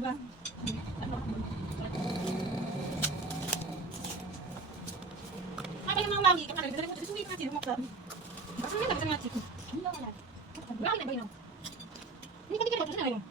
ba? Apa yang mau lagi? Kemarin dari mau suwi ngaji rumah kan. Maksudnya enggak bisa ngaji. Enggak ada. Berapa nih bayar? Ini kan kita harus bayar.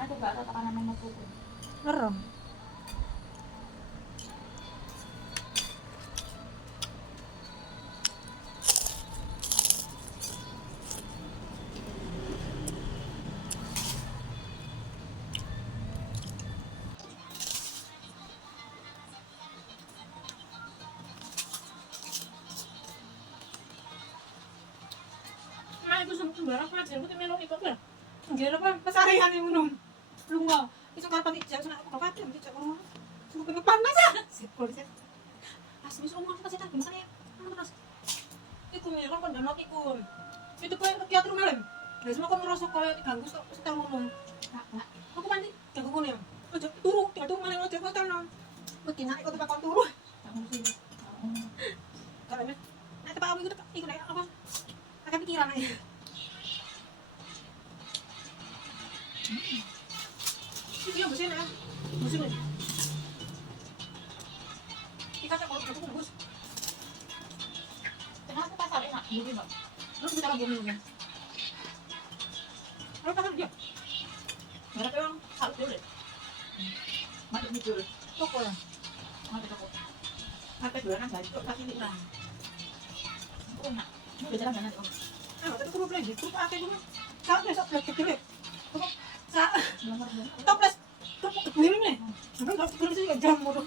Ada nggak ada tekanan nomor pukul? Ngerem. Ay, gusto mo ba? Ako natin, buti meron ikaw ba? Hindi na pa, pasarihan yung nung lunga. Isang karapag itya, sana ako kapatid, hindi siya ko. Sumo pagpapanas ah! Sikol siya. As, miso umang kita siya, gimana ya? Ano ba? Ito meron ko, damak ikon. Ito po yung teatro na rin. Dahil sa mga kumurosok ko, ikang gusto ko sa tanong. Ako man din, kago ko na yun. Turo, tingnan mo na yung teatro tanong. Ba't kinain ko ito pa kong turo? Karami. Ito pa ako, ikon na yun. Ako, nakapikiran na yun. Iya, bersih na. Bersih na. Ikaw ko bus. Kenapa pasar enak? Bumi bang. Lu bisa bumi mo. Ano pa dia? Mereka yang harus dulu. Mati dulu. Toko lang. Mati toko. Mati dulu kan jadi kok kaki kurang. Oh nak. Ini udah jalan jalan. Ano, tapi ko problem. Ko pa akin mo. Sa sa kekele. Sa toples. Toples kekele ni. Ano ka ko sa jam mo do.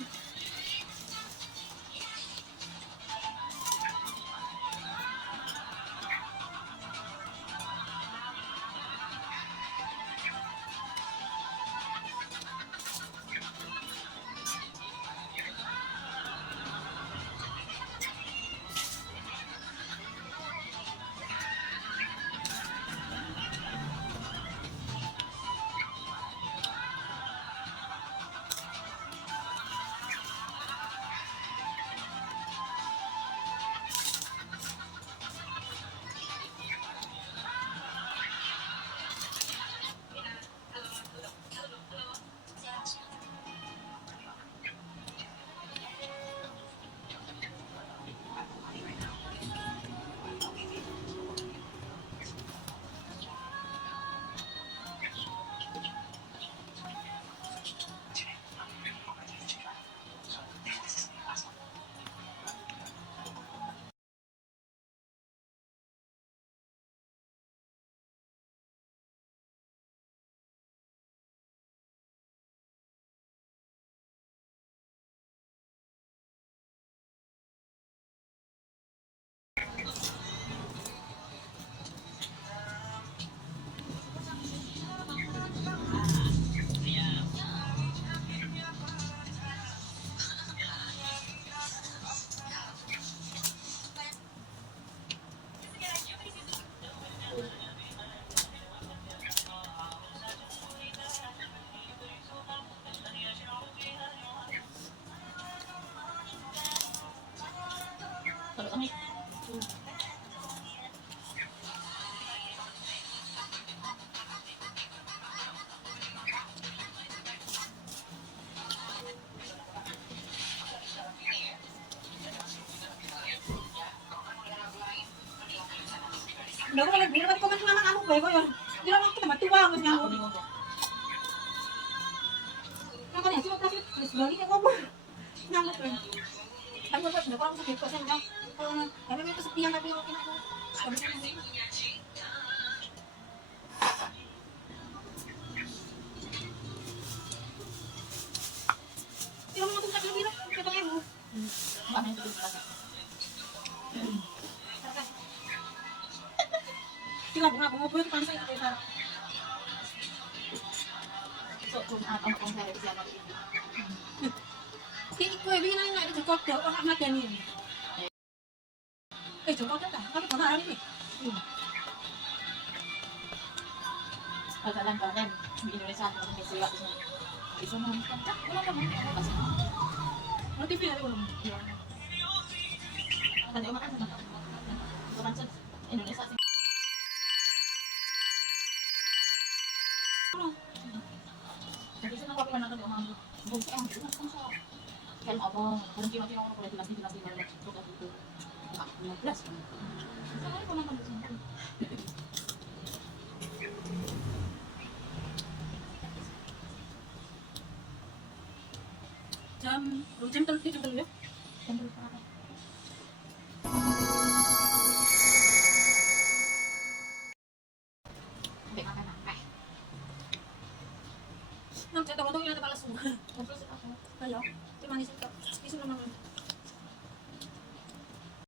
Kalau kami Daw ko nag ko man mama amo ko yun. Di lang ako matuwa ang nga ako. Ako ni sino kasi bali ko ko. Namo ko. Ay ko ba ko sa ko sa nga. Kami may pasapihan na biyo kinako. Pero mo tungkol sa biro, kita mo. mana itu bisa. Ang saya kita. So, kung ang saya siya na Hindi ko ibigin na yung Jungkook daw. Ang anak yan yun. Jungkook ka. Bakit ko na rin eh. pagkalan ka rin, hindi Indonesia, kung may suya, iso mo, wala naman, kasi, Ano TV na rin mo? hindi umakan sa mga, umakan sa Indonesia, jadi sa mga panakan ng mga bungsa ang bungsa kaya mo abang kung tino-tino ko na pala tilas na dito na plus sa ko na pagbusin Jam terus ya. Nang saya tahu-tahu ini ada balas semua. Terus apa? Kayak, di mana sih? Isu nama.